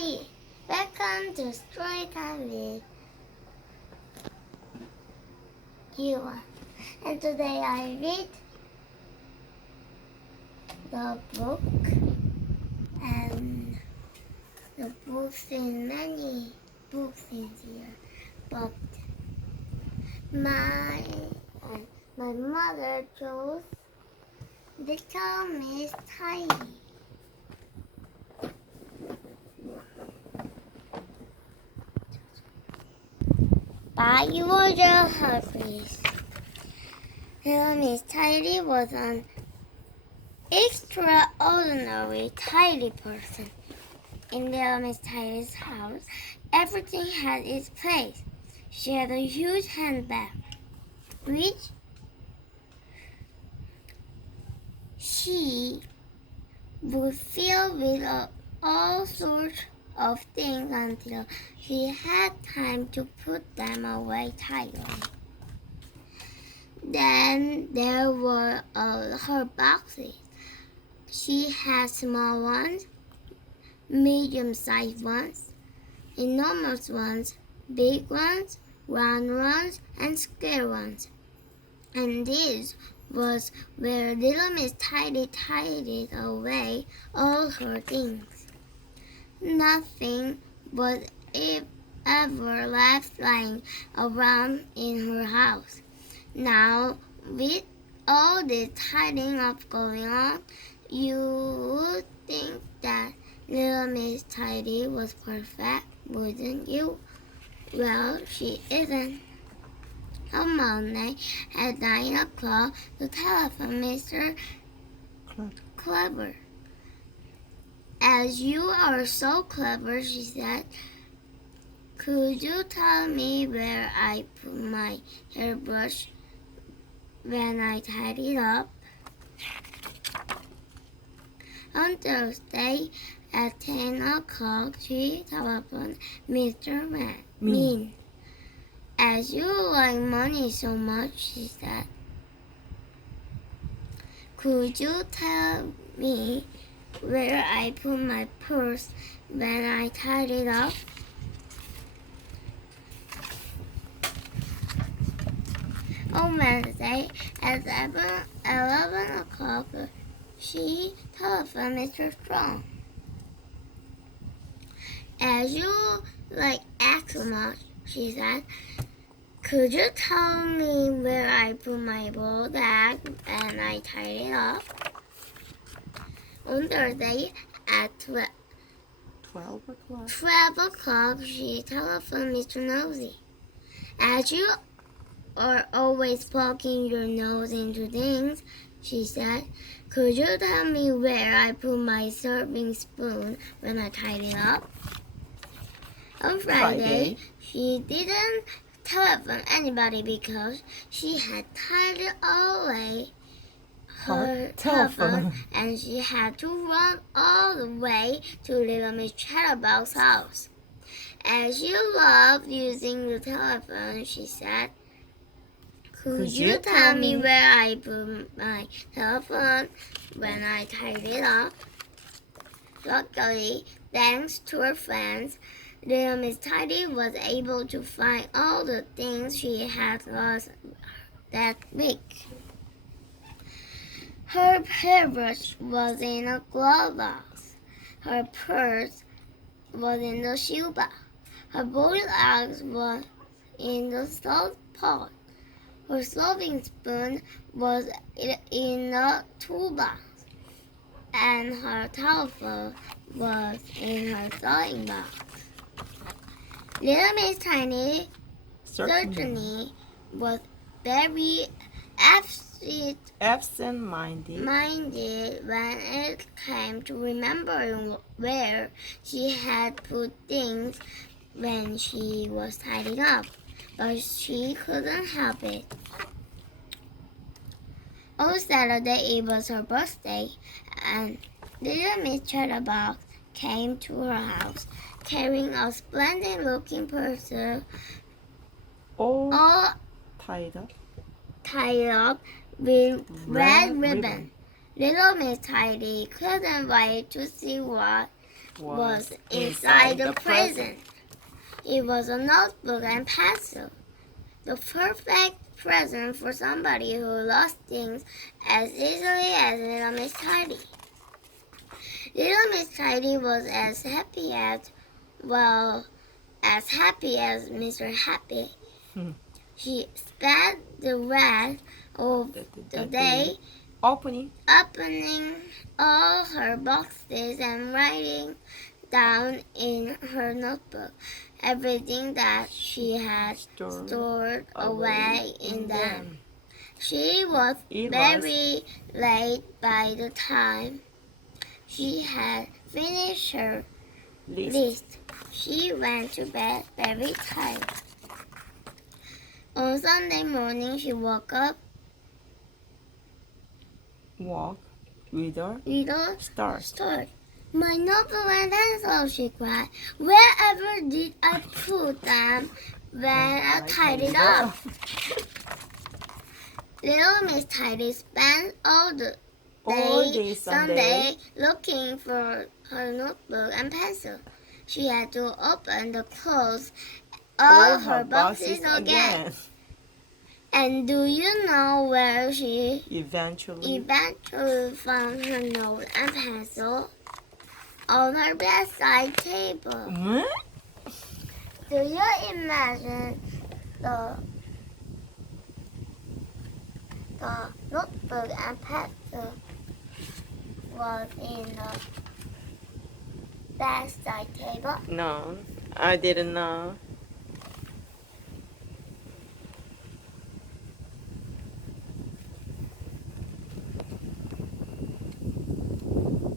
Hi, welcome to Storytime with you. And today I read the book, and the books in many books in here. But my mother chose Little Miss Tiny. By Roger Hargreaves. Little Miss Tiny was an extraordinary tidy person. In Little Miss Tiny's house, everything had its place. She had a huge handbag, which she would fill with all sorts of things until she had time to put them away tidily. Then there were her boxes. She had small ones, medium-sized ones, enormous ones, big ones, round ones, and square ones. And this was where Little Miss Tidy tidied away all her things. Nothing was ever left lying around in her house. Now, with all this tidying up going on, you would think that Little Miss Tidy was perfect, wouldn't you? Well, she isn't. On Monday at 9 o'clock, the telephone Mr. Clever. As you are so clever, she said, could you tell me where I put my hairbrush when I tidy it up? On Thursday at 10 o'clock, she telephoned Mr. Mean. As you like money so much, she said, could you tell me where I put my purse when I tied it up? On Wednesday at 11 o'clock, she telephoned Mr. Strong. As you like X so much, she said, could you tell me where I put my ball bag and I tied it up? On Thursday at 12 o'clock. 12 o'clock, she telephoned Mr. Nosy. As you are always poking your nose into things, she said, could you tell me where I put my serving spoon when I tied it up? On Friday, she didn't telephone anybody because she had tied away her telephone and she had to run all the way to Little Miss Chatterbox's house. As you love using the telephone, she said, could you tell me where I put my telephone when I tied it up? Luckily, thanks to her friends, Little Miss Tidy was able to find all the things she had lost that week. Her hairbrush was in a glove box. Her purse was in the shoebox. Her boiled eggs was in the salt pot. Her serving spoon was in the toolbox. And her telephone was in her sewing box. Little Miss Tiny certainly was very absent-minded when it came to remembering where she had put things when she was tidying up, but she couldn't help it. On Saturday, it was her birthday, and Little Miss Chatterbox came to her house carrying a splendid-looking parcel all tied up with red ribbon. Little Miss Tidy couldn't wait to see what was inside the present. It was a notebook and pencil. The perfect present for somebody who lost things as easily as Little Miss Tidy. Little Miss Tidy was as happy as Mr. Happy. She spent the rest of the day opening all her boxes and writing down in her notebook everything that she had stored away in them. She was very late by the time she had finished her list. She went to bed very tired. On Sunday morning, she woke up with a start. My notebook and pencil, she cried. Wherever did I put them when I tidied up? Little Miss Tidy spent all day Sunday looking for her notebook and pencil. She had to open and close all her boxes again. And do you know where she eventually found her note and pencil? On her bedside table. Do you imagine the notebook and pencil was in the bedside table? No, I didn't know.